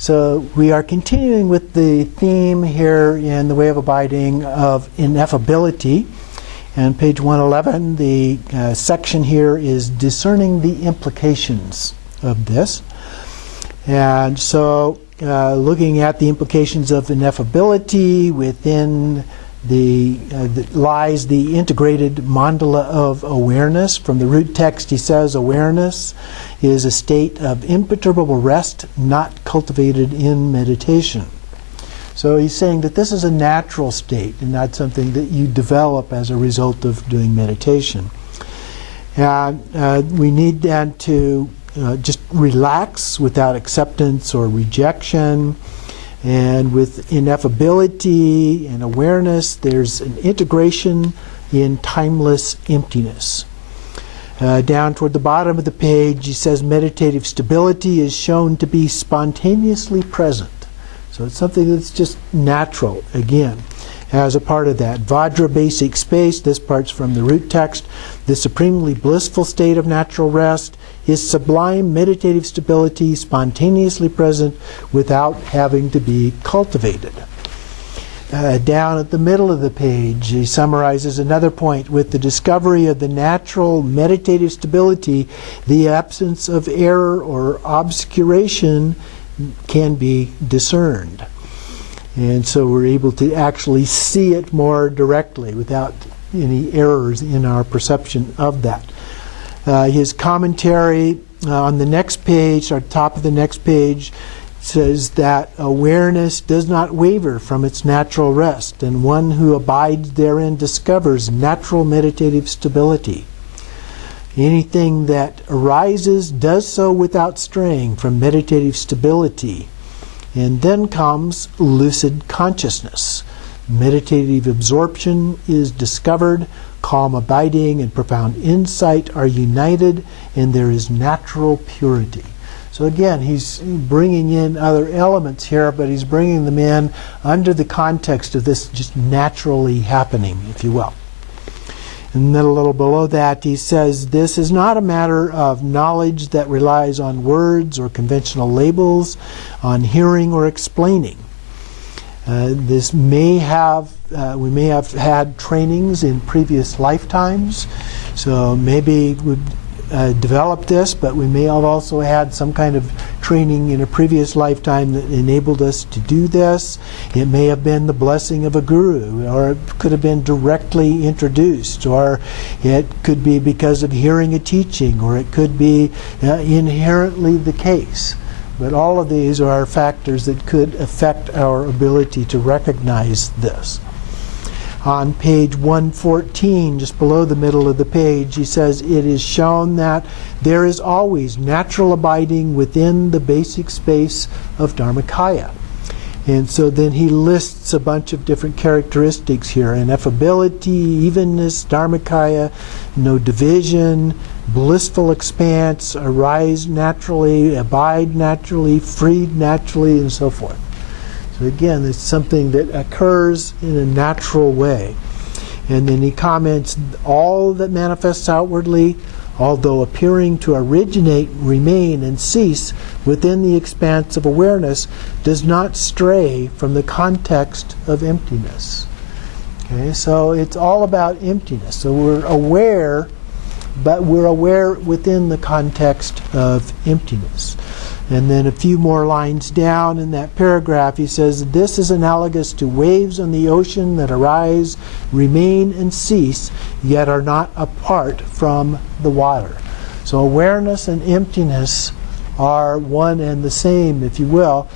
So we are continuing with the theme here in The Way of Abiding of ineffability. And page 111, the section here is discerning the implications of this. And so looking at the implications of ineffability, within lies the integrated mandala of awareness. From the root text he says awareness is a state of imperturbable rest not cultivated in meditation. So he's saying that this is a natural state and not something that you develop as a result of doing meditation. And we need then to just relax without acceptance or rejection. And with ineffability and awareness, there's an integration in timeless emptiness. Down toward the bottom of the page, he says meditative stability is shown to be spontaneously present. So it's something that's just natural, again, as a part of that. Vajra basic space, this part's from the root text, the supremely blissful state of natural rest is sublime meditative stability, spontaneously present without having to be cultivated. Down at the middle of the page, he summarizes another point. With the discovery of the natural meditative stability, the absence of error or obscuration can be discerned. And so we're able to actually see it more directly without any errors in our perception of that. His commentary on the next page, or top of the next page, says that awareness does not waver from its natural rest, and one who abides therein discovers natural meditative stability. Anything that arises does so without straying from meditative stability. And then comes lucid consciousness. Meditative absorption is discovered, calm abiding and profound insight are united, and there is natural purity. So again, he's bringing in other elements here, but he's bringing them in under the context of this just naturally happening, if you will. And then a little below that, he says, this is not a matter of knowledge that relies on words or conventional labels, on hearing or explaining. This may have, we may have had trainings in previous lifetimes, so maybe we've developed this, but we may have also had some kind of training in a previous lifetime that enabled us to do this. It may have been the blessing of a guru, or it could have been directly introduced, or it could be because of hearing a teaching, or it could be inherently the case. But all of these are factors that could affect our ability to recognize this. On page 114, just below the middle of the page, he says, it is shown that there is always natural abiding within the basic space of Dharmakaya. And so then he lists a bunch of different characteristics here. Ineffability, evenness, Dharmakaya, no division, blissful expanse, arise naturally, abide naturally, freed naturally, and so forth. So again, it's something that occurs in a natural way. And then he comments, all that manifests outwardly, although appearing to originate, remain, and cease within the expanse of awareness, does not stray from the context of emptiness. Okay, so it's all about emptiness. So we're aware, but we're aware within the context of emptiness. And then a few more lines down in that paragraph, he says, this is analogous to waves on the ocean that arise, remain, and cease, yet are not apart from the water. So awareness and emptiness are one and the same, if you will,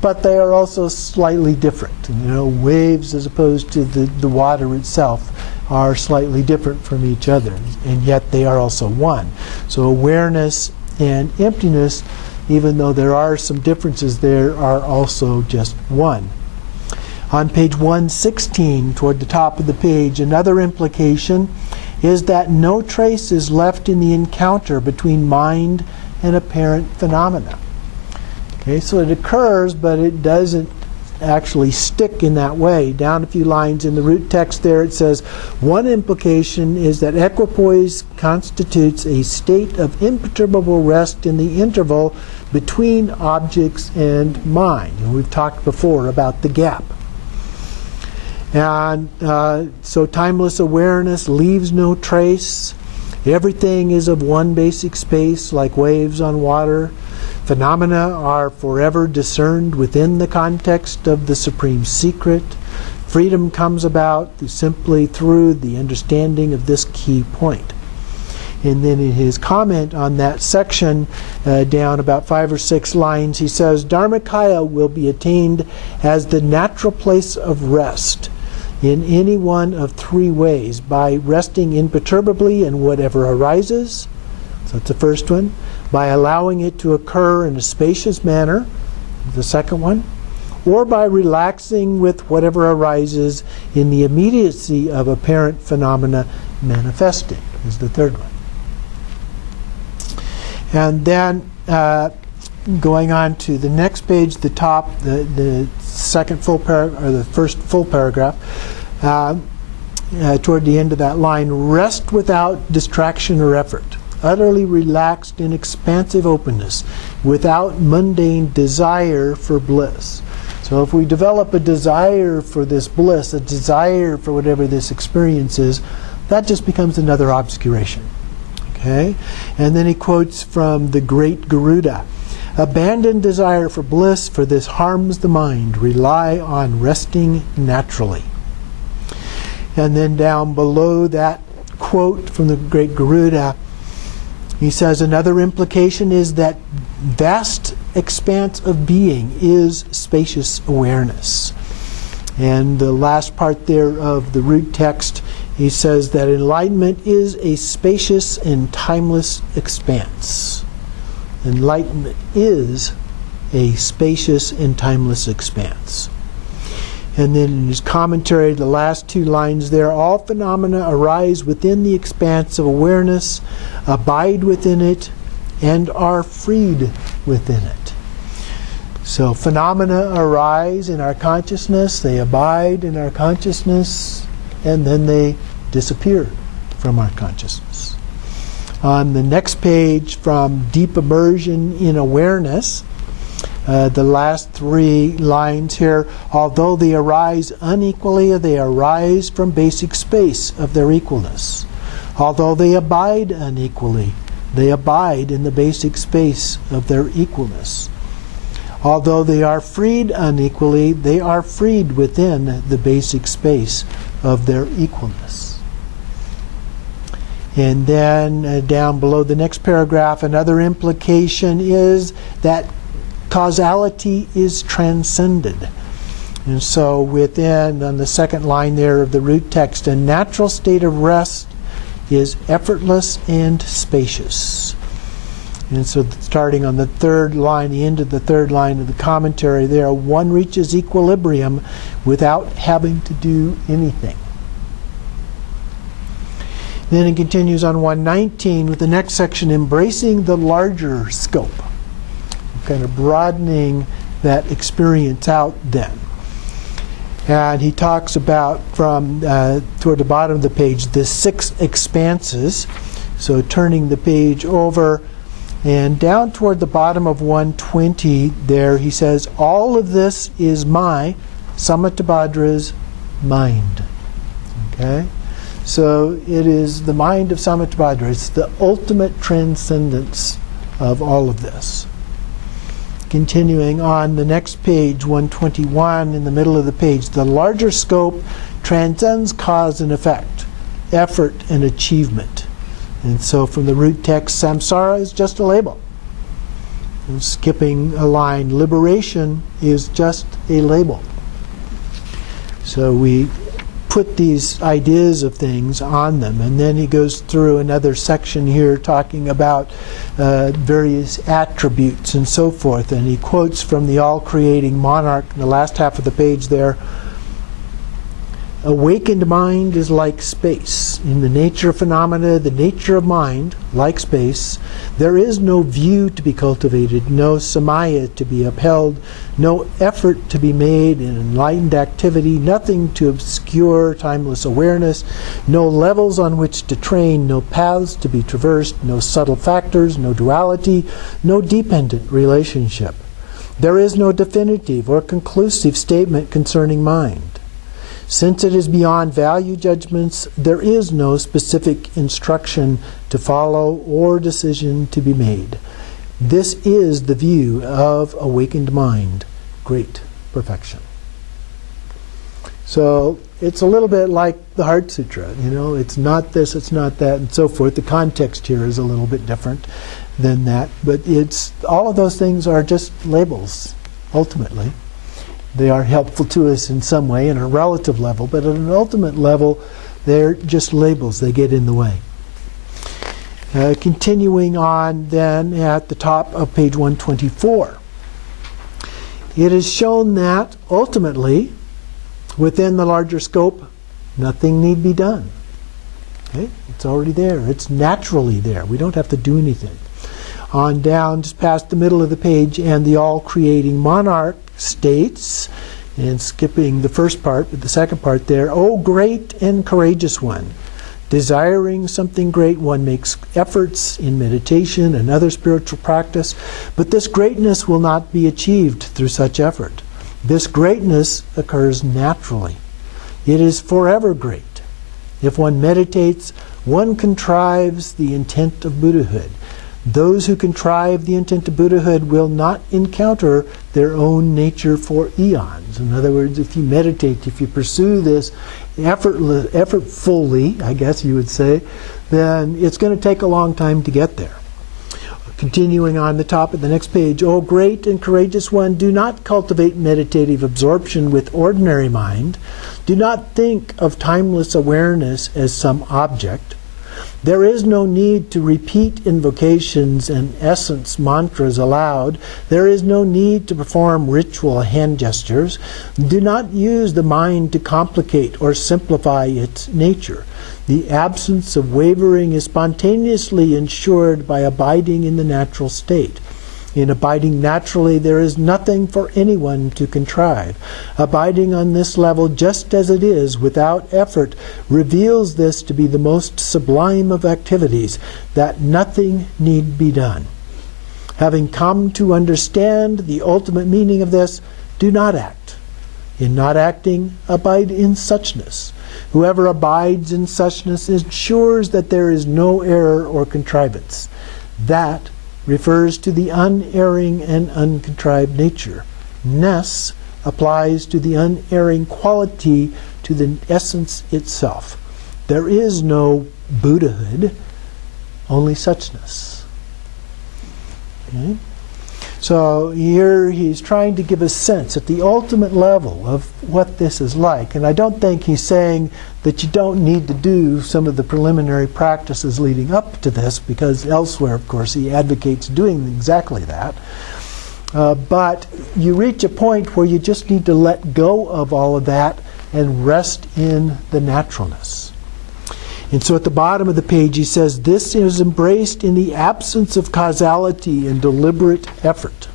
but they are also slightly different. You know, waves as opposed to the water itself are slightly different from each other, and yet they are also one. So awareness and emptiness, even though there are some differences, there are also just one. On page 116, toward the top of the page, another implication is that no trace is left in the encounter between mind and apparent phenomena. Okay, so it occurs, but it doesn't actually stick in that way. Down a few lines in the root text there it says, one implication is that equipoise constitutes a state of imperturbable rest in the interval between objects and mind. And we've talked before about the gap. And so timeless awareness leaves no trace. Everything is of one basic space, like waves on water. Phenomena are forever discerned within the context of the supreme secret. Freedom comes about simply through the understanding of this key point. And then in his comment on that section, down about 5 or 6 lines, he says, Dharmakaya will be attained as the natural place of rest in any one of 3 ways: by resting imperturbably in whatever arises. So that's the first one. By allowing it to occur in a spacious manner, the second one. Or by relaxing with whatever arises in the immediacy of apparent phenomena manifesting, is the third one. And then going on to the next page, the top, the second full paragraph, or the first full paragraph, toward the end of that line, rest without distraction or effort, utterly relaxed in expansive openness, without mundane desire for bliss. So if we develop a desire for this bliss, a desire for whatever this experience is, that just becomes another obscuration. Okay? And then he quotes from the great Garuda, abandon desire for bliss, for this harms the mind. Rely on resting naturally. And then down below that quote from the great Garuda, he says another implication is that vast expanse of being is spacious awareness. And the last part there of the root text, he says that enlightenment is a spacious and timeless expanse. Enlightenment is a spacious and timeless expanse. And then in his commentary, the last 2 lines there, all phenomena arise within the expanse of awareness, abide within it, and are freed within it. So phenomena arise in our consciousness, they abide in our consciousness, and then they disappear from our consciousness. On the next page, from Deep Immersion in Awareness, the last 3 lines here, although they arise unequally, they arise from basic space of their equalness. Although they abide unequally, they abide in the basic space of their equalness. Although they are freed unequally, they are freed within the basic space of their equalness. And then down below the next paragraph, another implication is that causality is transcended. And so within, on the second line there of the root text, a natural state of rest is effortless and spacious. And so starting on the third line, the end of the third line of the commentary there, one reaches equilibrium without having to do anything. Then it continues on 119 with the next section, embracing the larger scope, kind of broadening that experience out then. And he talks about, from toward the bottom of the page, the 6 expanses. So turning the page over, and down toward the bottom of 120 there, he says, all of this is my, Samattabhadra's, mind. Okay? So it is the mind of Samattabhadra. It's the ultimate transcendence of all of this. Continuing on the next page, 121, in the middle of the page, the larger scope transcends cause and effect, effort and achievement. And so from the root text, samsara is just a label. And skipping a line, liberation is just a label. So we put these ideas of things on them, and then he goes through another section here talking about various attributes and so forth, and he quotes from the all-creating monarch in the last half of the page there, Awakened mind is like space. In the nature of phenomena, the nature of mind, like space, there is no view to be cultivated, no samaya to be upheld, no effort to be made in enlightened activity, nothing to obscure timeless awareness, no levels on which to train, no paths to be traversed, no subtle factors, no duality, no dependent relationship. There is no definitive or conclusive statement concerning mind. Since it is beyond value judgments, there is no specific instruction to follow or decision to be made. This is the view of awakened mind, great perfection. So it's a little bit like the Heart Sutra. It's not this, it's not that, and so forth. The context here is a little bit different than that, but all of those things are just labels, ultimately. They are helpful to us in some way, in a relative level, but at an ultimate level, they're just labels. They get in the way. Continuing on then at the top of page 124. It is shown that ultimately, within the larger scope, nothing need be done. Okay? It's already there. It's naturally there. We don't have to do anything. On down, just past the middle of the page, and the all-creating monarch states, and skipping the first part, but the second part there, O great and courageous one, desiring something great, one makes efforts in meditation and other spiritual practice, but this greatness will not be achieved through such effort. This greatness occurs naturally. It is forever great. If one meditates, one contrives the intent of Buddhahood. Those who contrive the intent of Buddhahood will not encounter their own nature for eons. In other words, if you meditate, if you pursue this effortfully, I guess you would say, then it's going to take a long time to get there. Continuing on the top of the next page, O great and courageous one, do not cultivate meditative absorption with ordinary mind. Do not think of timeless awareness as some object. There is no need to repeat invocations and essence mantras aloud. There is no need to perform ritual hand gestures. Do not use the mind to complicate or simplify its nature. The absence of wavering is spontaneously ensured by abiding in the natural state. In abiding naturally, there is nothing for anyone to contrive. Abiding on this level, just as it is, without effort, reveals this to be the most sublime of activities, that nothing need be done. Having come to understand the ultimate meaning of this, do not act. In not acting, abide in suchness. Whoever abides in suchness ensures that there is no error or contrivance. That refers to the unerring and uncontrived nature. Ness applies to the unerring quality, to the essence itself. There is no Buddhahood, only suchness. Okay? So here he's trying to give a sense at the ultimate level of what this is like. And I don't think he's saying that you don't need to do some of the preliminary practices leading up to this, because elsewhere, of course, he advocates doing exactly that. But you reach a point where you just need to let go of all of that and rest in the naturalness. And so at the bottom of the page he says, this is embraced in the absence of causality and deliberate effort.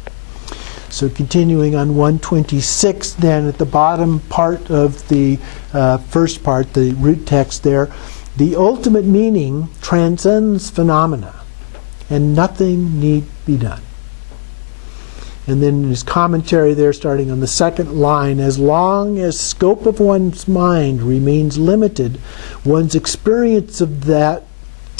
So continuing on 126 then, at the bottom part of the first part, the root text there, the ultimate meaning transcends phenomena, and nothing need be done. And then in his commentary there, starting on the second line, as long as scope of one's mind remains limited, one's experience of the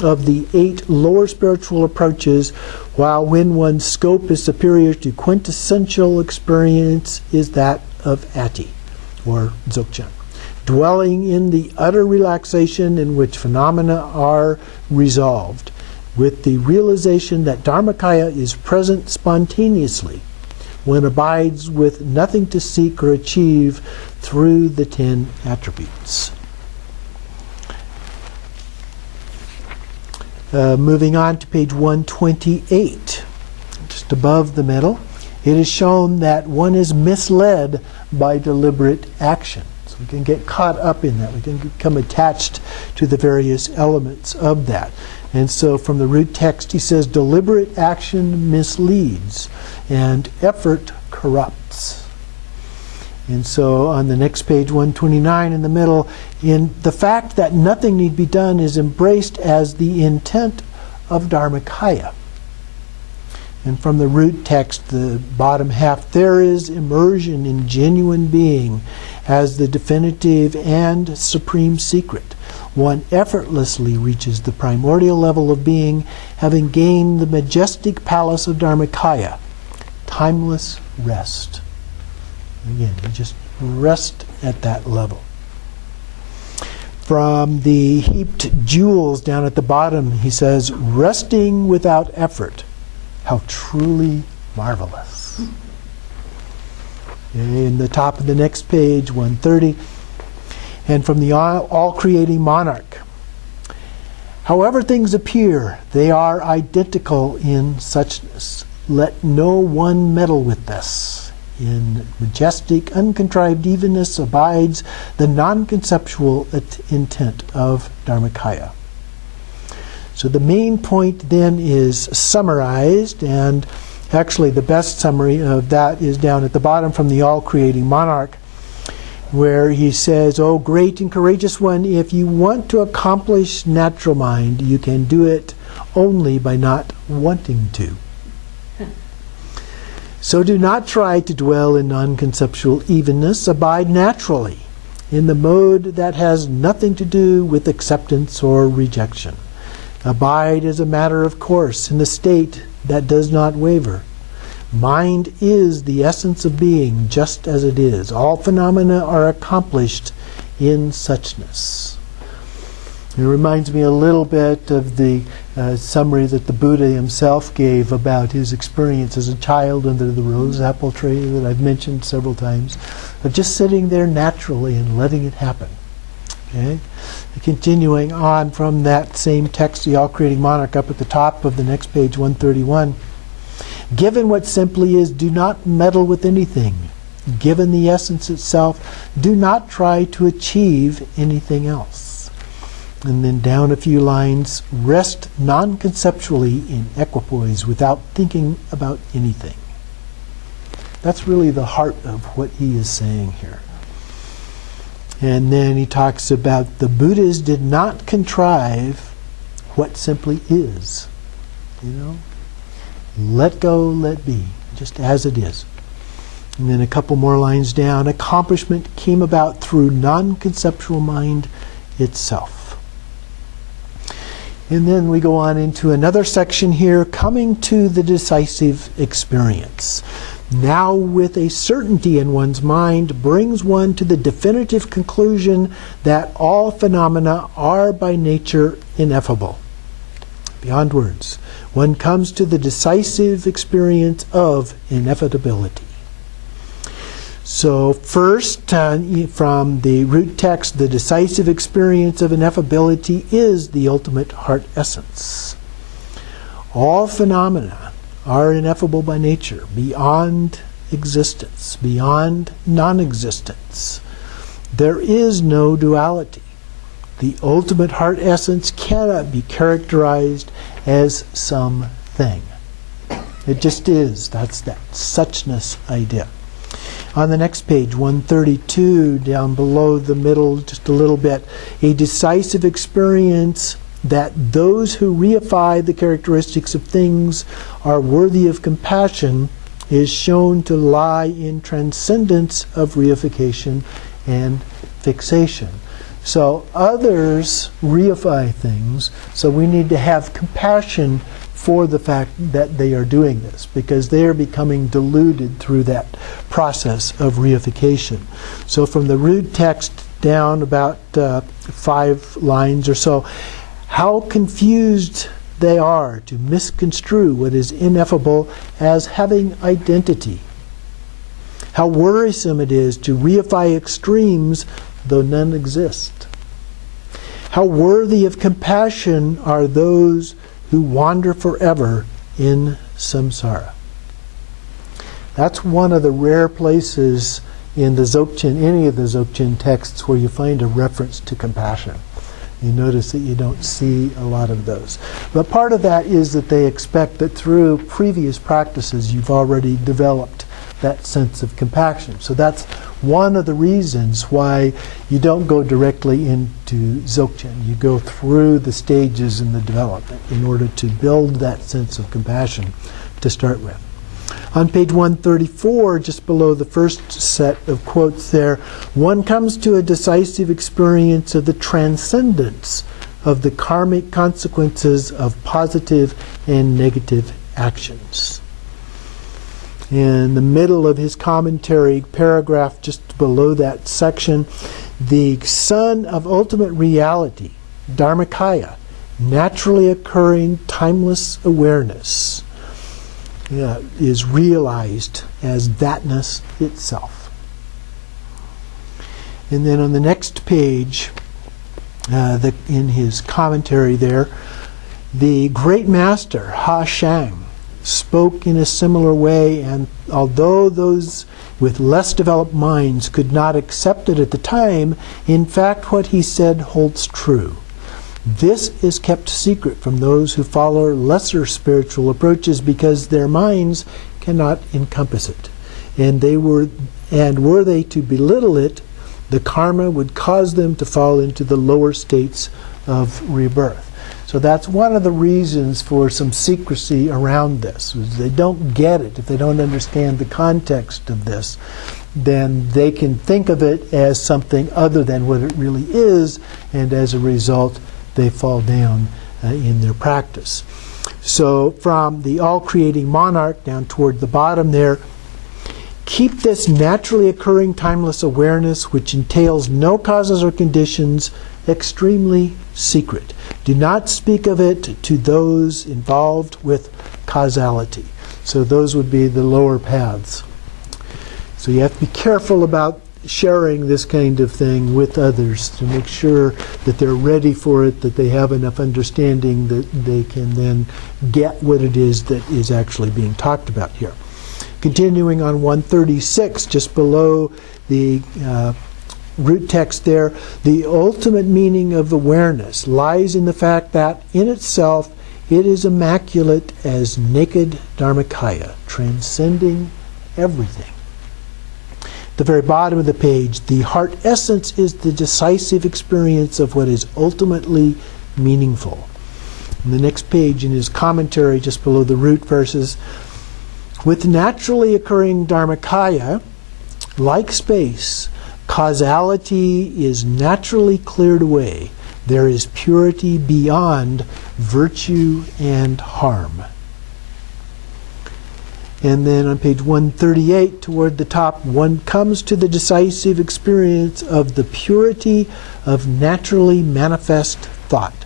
8 lower spiritual approaches, while when one's scope is superior to quintessential experience, is that of Ati, or Dzogchen. Dwelling in the utter relaxation in which phenomena are resolved, with the realization that Dharmakaya is present spontaneously, one abides with nothing to seek or achieve through the 10 attributes. Moving on to page 128, just above the middle, it is shown that one is misled by deliberate action. So We can get caught up in that. We can become attached to the various elements of that. And so from the root text, he says, deliberate action misleads, and effort corrupts. And so on the next page, 129 in the middle, in the fact that nothing need be done is embraced as the intent of Dharmakaya. And from the root text, the bottom half, there is immersion in genuine being as the definitive and supreme secret. One effortlessly reaches the primordial level of being, having gained the majestic palace of Dharmakaya, timeless rest. Again, you just rest at that level. From the heaped jewels down at the bottom, he says, resting without effort, how truly marvelous. In the top of the next page, 130, and from the all-creating monarch, however things appear, they are identical in suchness. Let no one meddle with this. In majestic, uncontrived evenness abides the non-conceptual intent of Dharmakaya. So the main point then is summarized, and actually the best summary of that is down at the bottom from the all-creating monarch, where he says, "O great and courageous one, if you want to accomplish natural mind, you can do it only by not wanting to. So do not try to dwell in non-conceptual evenness. Abide naturally in the mode that has nothing to do with acceptance or rejection. Abide as a matter of course in the state that does not waver. Mind is the essence of being just as it is. All phenomena are accomplished in suchness." It reminds me a little bit of the summary that the Buddha himself gave about his experience as a child under the rose apple tree that I've mentioned several times, of just sitting there naturally and letting it happen. Okay? Continuing on from that same text, the all-creating monarch, up at the top of the next page, 131. Given what simply is, do not meddle with anything. Given the essence itself, do not try to achieve anything else. And then down a few lines, rest non-conceptually in equipoise without thinking about anything. That's really the heart of what he is saying here. And then he talks about the Buddhas did not contrive what simply is. You know? Let go, let be, just as it is. And then a couple more lines down, accomplishment came about through non-conceptual mind itself. And then we go on into another section here, coming to the decisive experience. Now with a certainty in one's mind brings one to the definitive conclusion that all phenomena are by nature ineffable. Beyond words, one comes to the decisive experience of inevitability. So first, from the root text, the decisive experience of ineffability is the ultimate heart essence. All phenomena are ineffable by nature, beyond existence, beyond non-existence. There is no duality. The ultimate heart essence cannot be characterized as something. It just is. That's that suchness idea. On the next page, 132, down below the middle just a little bit, a decisive experience that those who reify the characteristics of things are worthy of compassion is shown to lie in transcendence of reification and fixation. So others reify things, so we need to have compassion for the fact that they are doing this, because they are becoming deluded through that process of reification. So from the root text down about 5 lines or so, how confused they are to misconstrue what is ineffable as having identity. How worrisome it is to reify extremes though none exist. How worthy of compassion are those who wander forever in samsara. That's one of the rare places in the Dzogchen, any of the Dzogchen texts where you find a reference to compassion. You notice that you don't see a lot of those. But part of that is that they expect that through previous practices you've already developed that sense of compassion. So that's one of the reasons why you don't go directly into Dzogchen. You go through the stages in the development in order to build that sense of compassion to start with. On page 134, just below the first set of quotes there, one comes to a decisive experience of the transcendence of the karmic consequences of positive and negative actions. In the middle of his commentary paragraph, just below that section, the Son of Ultimate Reality, Dharmakaya, naturally occurring timeless awareness, is realized as thatness itself. And then on the next page, in his commentary there, the great master, Ha Shang, spoke in a similar way, and although those with less developed minds could not accept it at the time, in fact what he said holds true. This is kept secret from those who follow lesser spiritual approaches because their minds cannot encompass it. And were they to belittle it, the karma would cause them to fall into the lower states of rebirth. So that's one of the reasons for some secrecy around this. They don't get it. If they don't understand the context of this, then they can think of it as something other than what it really is, and as a result, they fall down in their practice. So from the all-creating monarch down toward the bottom there, keep this naturally occurring timeless awareness, which entails no causes or conditions, extremely secret. Do not speak of it to those involved with causality. So those would be the lower paths. So you have to be careful about sharing this kind of thing with others to make sure that they're ready for it, that they have enough understanding that they can then get what it is that is actually being talked about here. Continuing on 136, just below the root text there, the ultimate meaning of awareness lies in the fact that in itself it is immaculate as naked Dharmakaya, transcending everything. The very bottom of the page, the heart essence is the decisive experience of what is ultimately meaningful. On the next page, in his commentary, just below the root verses, with naturally occurring Dharmakaya, like space, causality is naturally cleared away. There is purity beyond virtue and harm. And then on page 138, toward the top, one comes to the decisive experience of the purity of naturally manifest thought.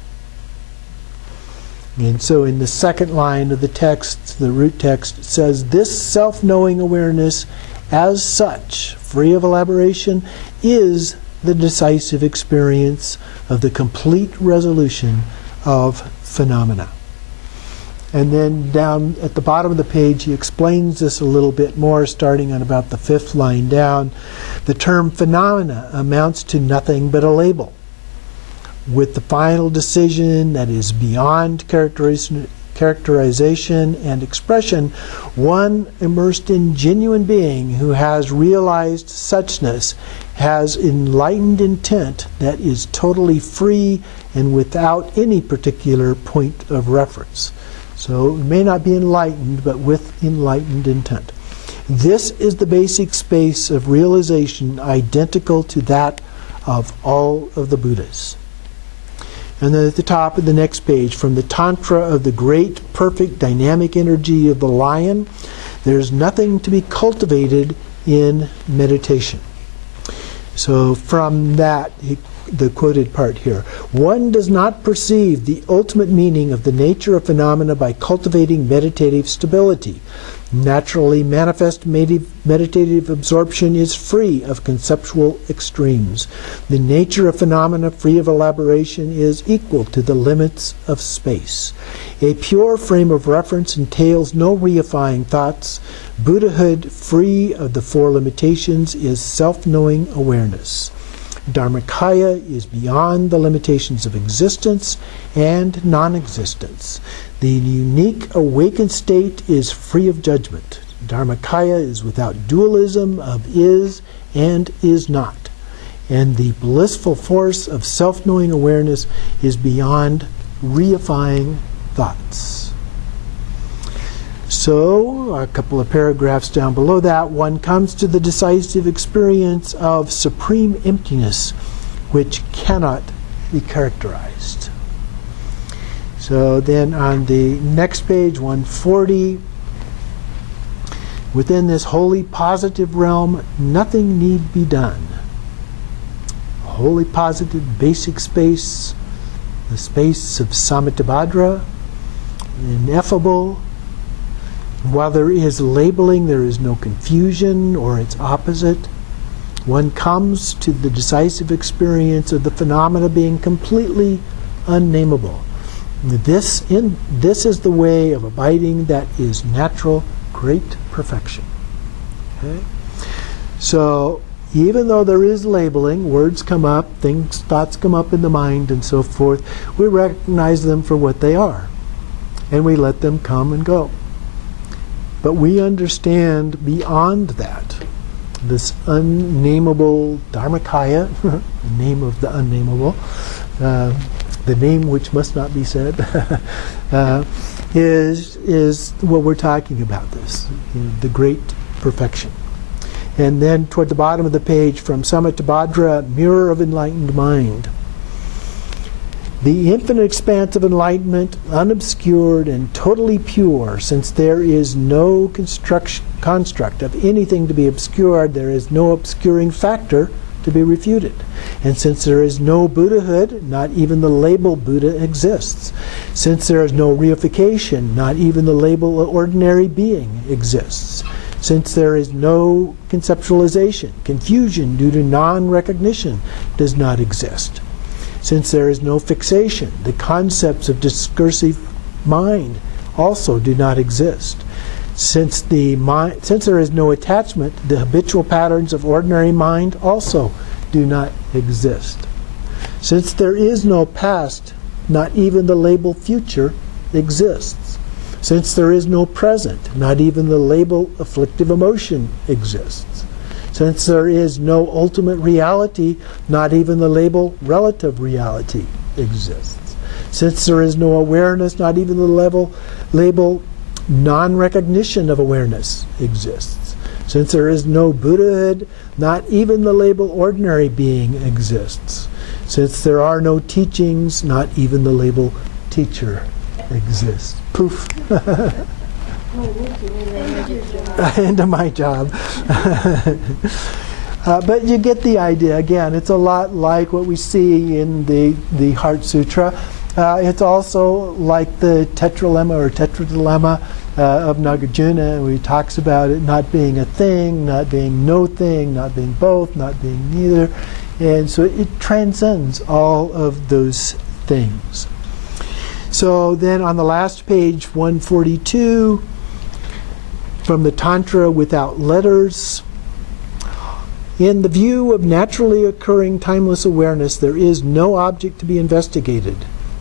And so in the second line of the text, the root text says, this self-knowing awareness as such, free of elaboration, is the decisive experience of the complete resolution of phenomena. And then down at the bottom of the page, he explains this a little bit more, starting on about the fifth line down. The term phenomena amounts to nothing but a label. With the final decision that is beyond characterization and expression, one immersed in genuine being who has realized suchness has enlightened intent that is totally free and without any particular point of reference. So it may not be enlightened, but with enlightened intent. This is the basic space of realization identical to that of all of the Buddhas. And then at the top of the next page, from the Tantra of the great, perfect, dynamic energy of the lion, there's nothing to be cultivated in meditation. So from that, the quoted part here, one does not perceive the ultimate meaning of the nature of phenomena by cultivating meditative stability. Naturally manifest meditative absorption is free of conceptual extremes. The nature of phenomena free of elaboration is equal to the limits of space. A pure frame of reference entails no reifying thoughts, Buddhahood, free of the four limitations, is self-knowing awareness. Dharmakaya is beyond the limitations of existence and non-existence. The unique awakened state is free of judgment. Dharmakaya is without dualism of is and is not. And the blissful force of self-knowing awareness is beyond reifying thoughts. So, a couple of paragraphs down below that, one comes to the decisive experience of supreme emptiness, which cannot be characterized. So then on the next page, 140, within this wholly positive realm, nothing need be done. A wholly positive basic space, the space of Samittabhadra, ineffable. While there is labeling, there is no confusion or its opposite. One comes to the decisive experience of the phenomena being completely unnameable. This is the way of abiding that is natural, great perfection. Okay? So, even though there is labeling, words come up, thoughts come up in the mind and so forth, we recognize them for what they are. And we let them come and go. But we understand beyond that, this unnameable Dharmakaya, the name of the unnameable, the name which must not be said, is what we're talking about, this, the great perfection. And then toward the bottom of the page, from Samittabhadra, mirror of enlightened mind. The infinite expanse of enlightenment, unobscured and totally pure, since there is no construct of anything to be obscured, there is no obscuring factor to be refuted. And since there is no Buddhahood, not even the label Buddha exists. Since there is no reification, not even the label ordinary being exists. Since there is no conceptualization, confusion due to non-recognition does not exist. Since there is no fixation, the concepts of discursive mind also do not exist. Since there is no attachment, the habitual patterns of ordinary mind also do not exist. Since there is no past, not even the label future exists. Since there is no present, not even the label afflictive emotion exists. Since there is no ultimate reality, not even the label relative reality exists. Since there is no awareness, not even the label non-recognition of awareness exists. Since there is no Buddhahood, not even the label ordinary being exists. Since there are no teachings, not even the label teacher exists. Poof. End of my job. But you get the idea. Again, it's a lot like what we see in the Heart Sutra. It's also like the tetralemma or tetradilemma of Nagarjuna, where he talks about it not being a thing, not being no thing, not being both, not being neither. And so it transcends all of those things. So then on the last page, 142, from the Tantra Without Letters, in the view of naturally occurring timeless awareness, there is no object to be investigated.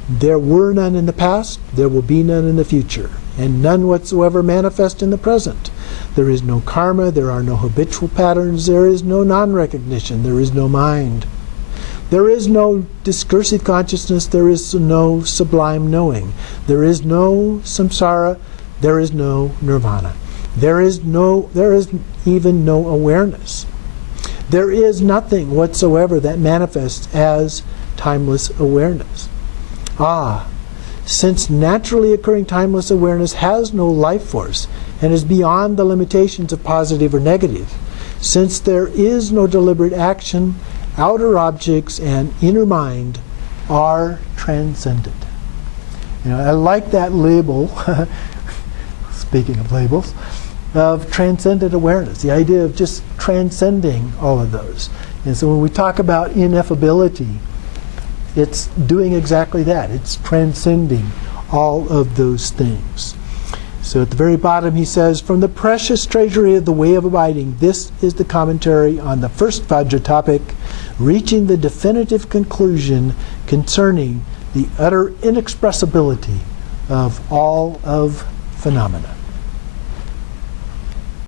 There were none in the past, there will be none in the future, and none whatsoever manifest in the present. There is no karma, there are no habitual patterns, there is no non-recognition, there is no mind. There is no discursive consciousness, there is no sublime knowing. There is no samsara, there is no nirvana. There is even no awareness. There is nothing whatsoever that manifests as timeless awareness. Since naturally occurring timeless awareness has no life force and is beyond the limitations of positive or negative, since there is no deliberate action, outer objects and inner mind are transcended. I like that label, speaking of labels, of transcendent awareness, the idea of just transcending all of those. And so when we talk about ineffability, it's doing exactly that. It's transcending all of those things. So at the very bottom he says, from the precious treasury of the way of abiding, this is the commentary on the first Vajra topic, reaching the definitive conclusion concerning the utter inexpressibility of all of phenomena.